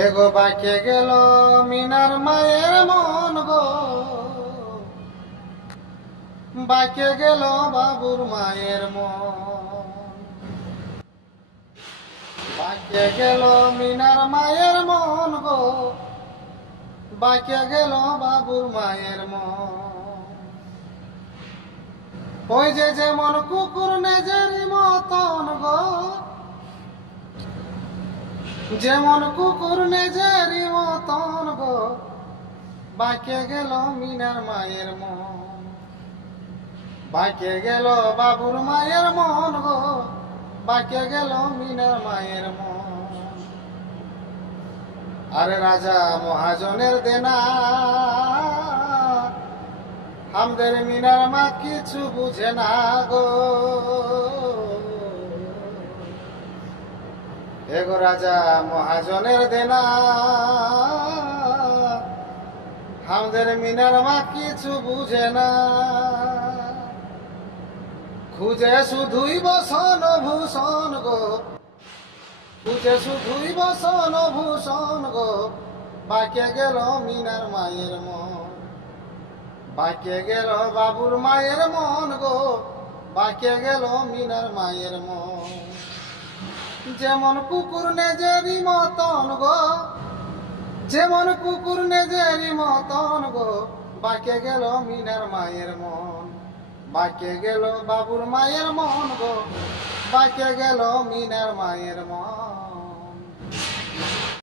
এগো বাঁকে গেল মিনার মায়ের মন গো, বাঁকে গেল বাবুর মায়ের মন। বাঁকে গেল মিনার মায়ের মন গো, বাঁকে গেল বাবুর মায়ের মন। ওই যে যেমন কুকুর নেজেরই মতন গো, যেমন কুকুর নেজেরই মতন গো, বাঁকে গেল মিনার মায়ের মন। বাঁকে গেল বাবুর মায়ের মন গো, বাঁকে গেল মিনার মায়ের মন। আরে রাজা মহাজনের দেনা, আমাদের মিনার মা কিছু বুঝে না গো। এগো রাজা মহাজনের দেনা, আমাদের মিনার মা কিছু বুঝে না। খুঁজে শুধুই বসন ভূষণ গো, খুঁজে শুধুই বসন ভূষণ গো, বাঁকে গেল মিনার মায়ের মন। বাঁকে গেল বাবুর মায়ের মন গো, বাঁকে গেল মিনার মায়ের মন। যেমন কুকুর নেজেরই মতন গো, যেমন কুকুর নেজেরই মতন গো, বাঁকে গেল মিনার মায়ের মন। বাঁকে গেল বাবুর মায়ের মন গো, বাঁকে গেল মিনার মায়ের মন।